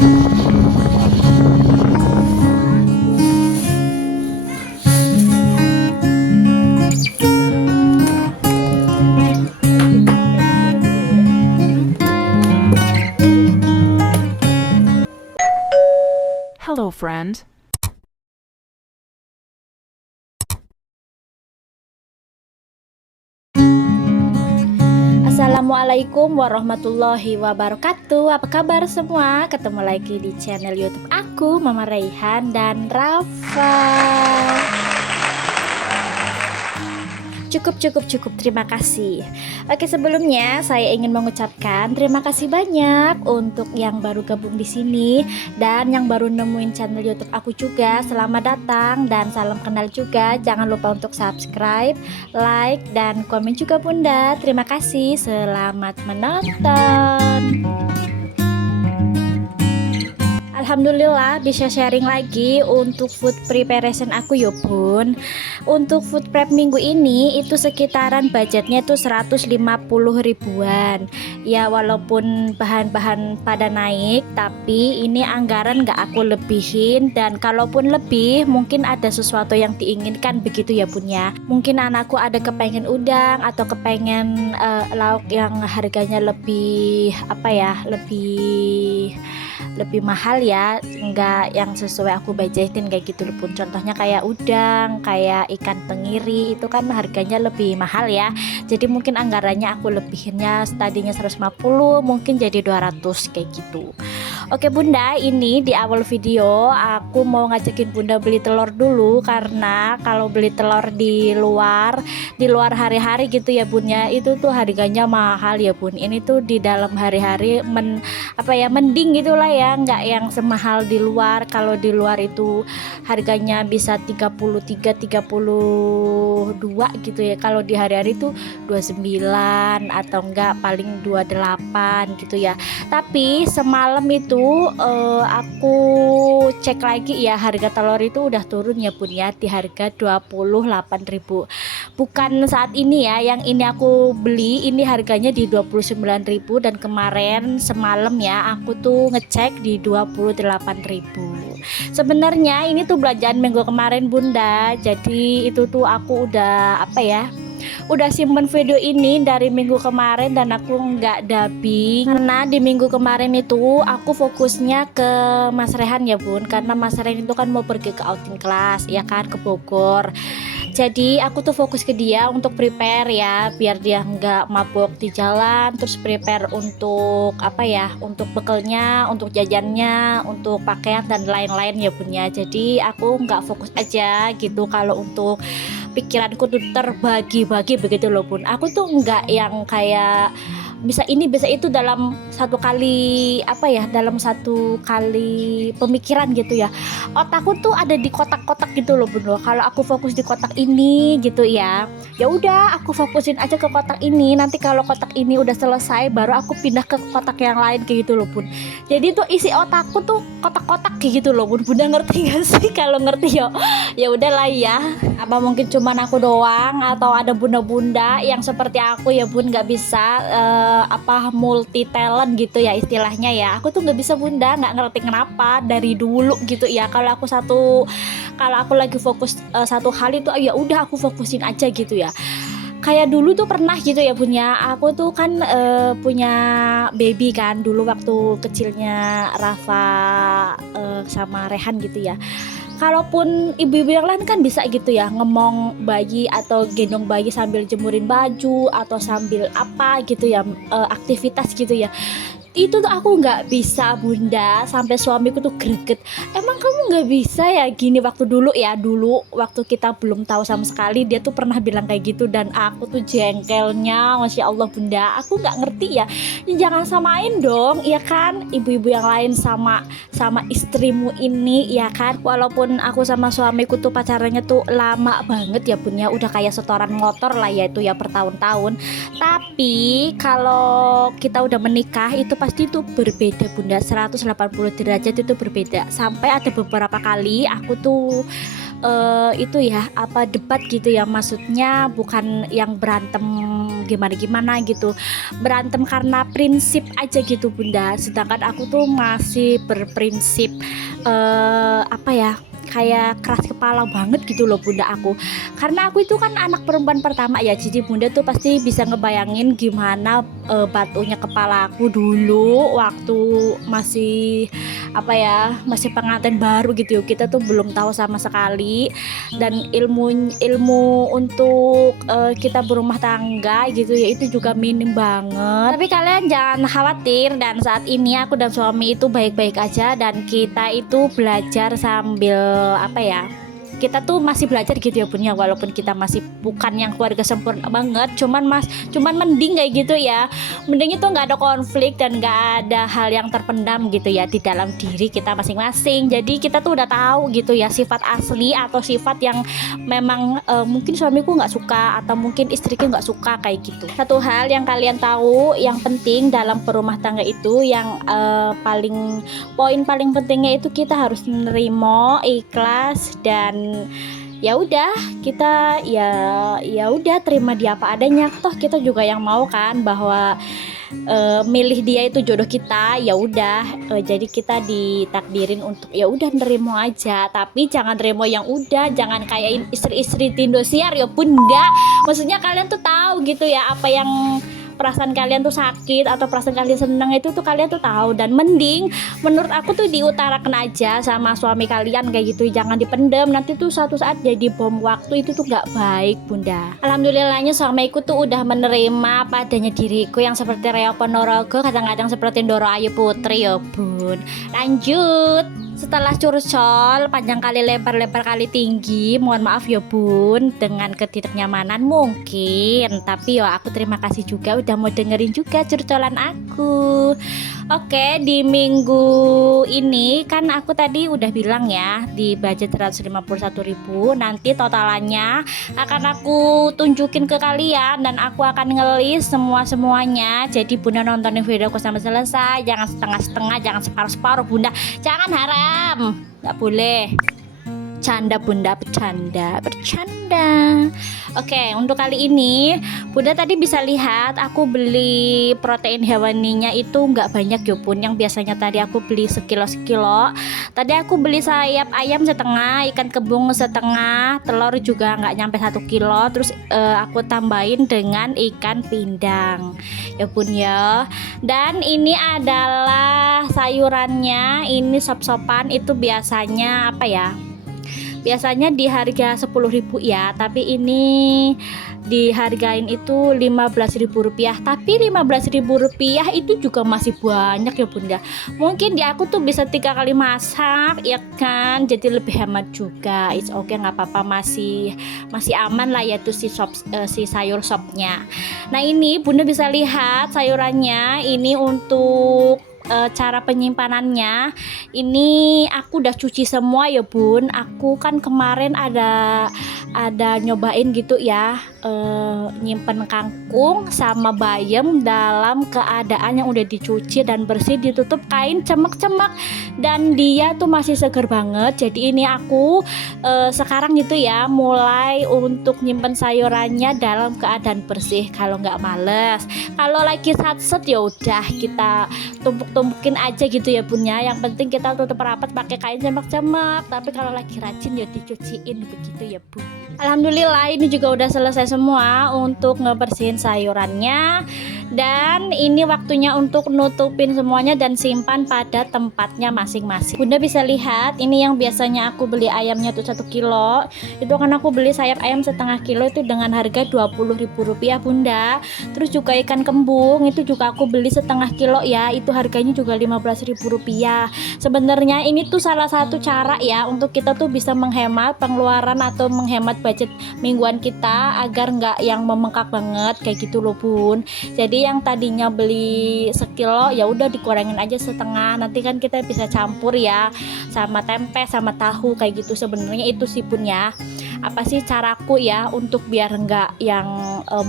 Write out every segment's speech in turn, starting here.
Hello, friend. Assalamualaikum warahmatullahi wabarakatuh. Apa kabar semua? Ketemu lagi di channel YouTube aku, Mama Raihan dan Rafa. Cukup. Terima kasih. Oke, sebelumnya saya ingin mengucapkan terima kasih banyak untuk yang baru gabung di sini dan yang baru nemuin channel YouTube aku juga. Selamat datang dan salam kenal juga. Jangan lupa untuk subscribe, like, dan komen juga Bunda. Terima kasih. Selamat menonton. Alhamdulillah bisa sharing lagi untuk food preparation aku ya Bun. Untuk food prep minggu ini itu sekitaran budgetnya tuh 150 ribuan. Ya walaupun bahan-bahan pada naik, tapi ini anggaran gak aku lebihin. Dan kalaupun lebih mungkin ada sesuatu yang diinginkan begitu ya Bun ya. Mungkin anakku ada kepengen udang atau kepengen lauk yang harganya lebih lebih mahal ya, enggak yang sesuai aku budgetin kayak gitu pun. Contohnya kayak udang, kayak ikan tenggiri itu kan harganya lebih mahal ya. Jadi mungkin anggarannya aku lebihinnya tadinya 150 mungkin jadi 200 kayak gitu. Oke Bunda, ini di awal video aku mau ngajakin Bunda beli telur dulu, karena kalau beli telur di luar hari-hari gitu ya Bun ya, itu tuh harganya mahal ya Bun. Ini tuh di dalam hari-hari mending gitulah ya, nggak yang semahal di luar. Kalau di luar itu harganya bisa 33 32 gitu ya, kalau di hari-hari tuh 29 atau enggak paling 28 gitu ya. Tapi semalam itu aku cek lagi ya, harga telur itu udah turun ya Bun ya, di harga 28.000. Bukan saat ini ya, yang ini aku beli ini harganya di 29.000, dan kemarin semalam ya aku tuh ngecek di 28.000. Sebenarnya ini tuh belanjaan minggu kemarin Bunda. Jadi itu tuh aku udah simpen video ini dari minggu kemarin dan aku nggak dubbing, karena di minggu kemarin itu aku fokusnya ke Mas Rehan ya Bun, karena Mas Rehan itu kan mau pergi ke outing kelas ya kan, ke Bogor. Jadi aku tuh fokus ke dia untuk prepare ya, biar dia nggak mabok di jalan, terus prepare untuk untuk bekalnya, untuk jajannya, untuk pakaian dan lain-lain ya Bun ya. Jadi aku nggak fokus aja gitu, kalau untuk pikiranku tuh terbagi-bagi begitu loh Bun. Aku tuh nggak yang kayak bisa ini bisa itu dalam satu kali dalam satu kali pemikiran gitu ya. Otakku tuh ada di kotak-kotak gitu loh Bun. Kalau aku fokus di kotak ini gitu ya udah aku fokusin aja ke kotak ini. Nanti kalau kotak ini udah selesai baru aku pindah ke kotak yang lain kayak gitu loh Bun. Jadi tuh isi otakku tuh kotak-kotak kayak gitu loh Bun. Bunda ngerti gak sih? Kalau ngerti ya udahlah ya. Apa mungkin cuman aku doang atau ada bunda-bunda yang seperti aku ya Bun, nggak bisa multi talent gitu ya istilahnya ya. Aku tuh nggak bisa Bunda, nggak ngerti kenapa dari dulu gitu ya. Kalau aku lagi fokus satu hal itu ya udah aku fokusin aja gitu ya. Kayak dulu tuh pernah gitu ya Bun ya, aku tuh kan punya baby kan dulu waktu kecilnya Rafa sama Rehan gitu ya. Kalaupun ibu-ibu yang lain kan bisa gitu ya, ngemong bayi atau gendong bayi sambil jemurin baju atau sambil gitu ya, aktivitas gitu ya. Itu tuh aku nggak bisa Bunda, sampai suamiku tuh greget, emang kamu nggak bisa ya gini. Waktu dulu waktu kita belum tahu sama sekali, dia tuh pernah bilang kayak gitu, dan aku tuh jengkelnya Masya Allah Bunda. Aku nggak ngerti ya jangan samain dong ya kan, ibu-ibu yang lain sama istrimu ini ya kan. Walaupun aku sama suamiku tuh pacarannya tuh lama banget ya Bunda, udah kayak setoran motor lah ya itu ya, bertahun-tahun. Tapi kalau kita udah menikah itu pasti itu berbeda Bunda, 180 derajat itu berbeda. Sampai ada beberapa kali aku tuh itu ya apa debat gitu ya, maksudnya bukan yang berantem gimana-gimana gitu, berantem karena prinsip aja gitu Bunda. Sedangkan aku tuh masih berprinsip apa ya, kayak keras kepala banget gitu loh Bunda aku. Karena aku itu kan anak perempuan pertama ya, jadi Bunda tuh pasti bisa ngebayangin gimana batunya kepala aku dulu waktu masih apa ya, masih pengantin baru gitu yuk. Kita tuh belum tahu sama sekali, dan ilmu ilmu untuk kita berumah tangga gitu ya itu juga minim banget. Tapi kalian jangan khawatir, dan saat ini aku dan suami itu baik-baik aja, dan kita itu belajar sambil apa ya, kita tuh masih belajar gitu ya Bun ya, walaupun kita masih bukan yang keluarga sempurna banget, cuman mending kayak gitu ya, mending itu nggak ada konflik dan nggak ada hal yang terpendam gitu ya di dalam diri kita masing-masing. Jadi kita tuh udah tahu gitu ya sifat asli atau sifat yang memang mungkin suamiku nggak suka atau mungkin istriku nggak suka kayak gitu. Satu hal yang kalian tahu yang penting dalam berumah tangga itu, yang poin paling pentingnya itu kita harus menerima, ikhlas, dan ya udah kita ya udah terima dia apa adanya. Toh kita juga yang mau kan bahwa milih dia itu jodoh kita, ya udah jadi kita ditakdirin untuk ya udah nerimo aja. Tapi jangan nerimo yang udah, jangan kayak istri-istri di Indosiar ya Bun, enggak. Maksudnya kalian tuh tahu gitu ya apa yang perasaan kalian tuh sakit atau perasaan kalian senang itu tuh kalian tuh tahu, dan mending menurut aku tuh diutarakan aja sama suami kalian kayak gitu, jangan dipendem, nanti tuh suatu saat jadi bom waktu, itu tuh nggak baik Bunda. Alhamdulillahnya suamiku tuh udah menerima padanya diriku yang seperti Reo Ponorogo, kadang-kadang seperti Ndoro Ayu Putri ya Bun. Lanjut, setelah curcol panjang kali lebar kali tinggi, mohon maaf ya Bun dengan ketidaknyamanan mungkin, tapi ya aku terima kasih juga udah mau dengerin juga curcolan aku. Oke, di minggu ini kan aku tadi udah bilang ya di budget 151.000, nanti totalannya akan aku tunjukin ke kalian dan aku akan ngelis semuanya. Jadi Bunda nontonin videoku sampai selesai, jangan setengah-setengah, jangan separuh-separuh Bunda, jangan haram, nggak boleh. Bercanda Bunda, bercanda. Oke, untuk kali ini Bunda tadi bisa lihat aku beli protein hewaninya itu nggak banyak ya Bun. Yang biasanya tadi aku beli sekilo. Tadi aku beli sayap ayam setengah, ikan kembung setengah, telur juga nggak nyampe 1 kilo. Terus aku tambahin dengan ikan pindang ya Bun ya. Dan ini adalah sayurannya, ini sop-sopan itu biasanya apa ya? Biasanya di harga 10.000 ya, tapi ini dihargain itu 15.000 rupiah. Tapi 15.000 rupiah itu juga masih banyak ya Bunda. Mungkin di aku tuh bisa 3 kali masak ya kan, jadi lebih hemat juga. It's okay, nggak apa-apa, masih aman lah ya tuh si sayur sopnya. Nah ini Bunda bisa lihat sayurannya ini untuk cara penyimpanannya. Ini aku udah cuci semua ya Bun. Aku kan kemarin ada nyobain gitu ya, nyimpen kangkung sama bayam dalam keadaan yang udah dicuci dan bersih, ditutup kain cemek-cemek, dan dia tuh masih seger banget. Jadi ini aku sekarang gitu ya mulai untuk nyimpen sayurannya dalam keadaan bersih. Kalau nggak males, kalau lagi satset ya udah kita tumpukin aja gitu ya Bun ya. Yang penting kita tutup rapat pakai kain cemek-cemek. Tapi kalau lagi rajin ya dicuciin begitu ya Bun. Alhamdulillah ini juga udah selesai semua untuk ngebersihin sayurannya, dan ini waktunya untuk nutupin semuanya dan simpan pada tempatnya masing-masing. Bunda bisa lihat ini yang biasanya aku beli ayamnya tuh 1 kilo, itu kan aku beli sayap ayam setengah kilo itu dengan harga 20.000 rupiah Bunda. Terus juga ikan kembung itu juga aku beli setengah kilo ya, itu harganya juga 15.000 rupiah. Sebenarnya ini tuh salah satu cara ya untuk kita tuh bisa menghemat pengeluaran atau menghemat budget mingguan kita agar nggak yang membengkak banget kayak gitu loh Bun. Jadi yang tadinya beli sekilo ya udah dikurangin aja setengah, nanti kan kita bisa campur ya sama tempe sama tahu kayak gitu. Sebenarnya itu sih Bun ya. apa sih caraku ya untuk biar enggak yang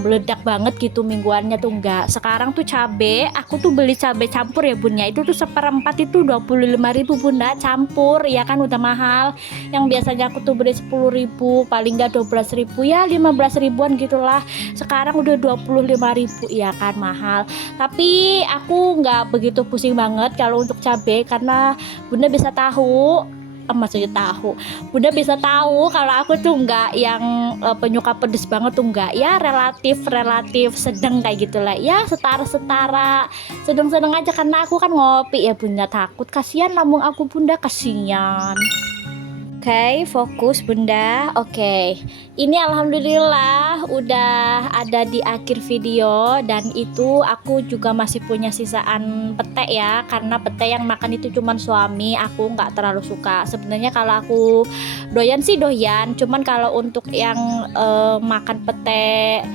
meledak banget gitu mingguannya tuh enggak. Sekarang tuh cabe, aku tuh beli cabe campur ya bun ya, itu tuh seperempat itu 25.000 bunda campur ya kan, udah mahal. Yang biasanya aku tuh beli 10.000 paling enggak 12.000 ya 15 ribuan gitulah, sekarang udah 25.000 ya kan, mahal. Tapi aku nggak begitu pusing banget kalau untuk cabai karena bunda bisa tahu, maksudnya tahu, bunda bisa tahu kalau aku tuh nggak yang penyuka pedes banget tuh, nggak ya, relatif sedang kayak gitulah ya, setara sedang aja karena aku kan ngopi ya bunda, takut kasihan lambung aku bunda, kasihan. Oke, fokus bunda. Oke, ini alhamdulillah udah ada di akhir video, dan itu aku juga masih punya sisaan pete ya, karena pete yang makan itu cuman suami, aku nggak terlalu suka sebenarnya. Kalau aku doyan sih doyan, cuman kalau untuk yang makan pete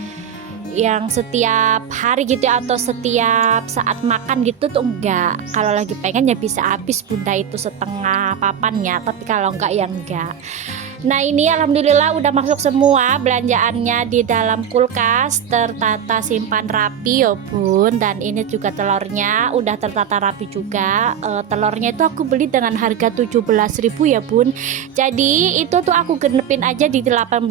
yang setiap hari gitu ya, atau setiap saat makan gitu tuh enggak. Kalau lagi pengen ya bisa habis bunda itu setengah papannya, tapi kalau enggak ya enggak. Nah ini alhamdulillah udah masuk semua belanjaannya di dalam kulkas, tertata simpan rapi ya bun. Dan ini juga telurnya udah tertata rapi juga. Telurnya itu aku beli dengan harga 17.000 ya bun. Jadi itu tuh aku genepin aja di 18.000,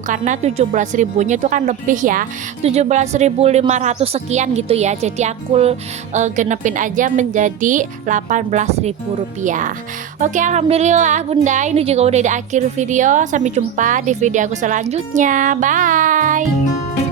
karena 17.000 nya itu kan lebih ya, 17.500 sekian gitu ya. Jadi aku genepin aja menjadi 18.000 rupiah. Oke, alhamdulillah bunda, ini juga udah di akhir video. Sampai jumpa di video aku selanjutnya. Bye.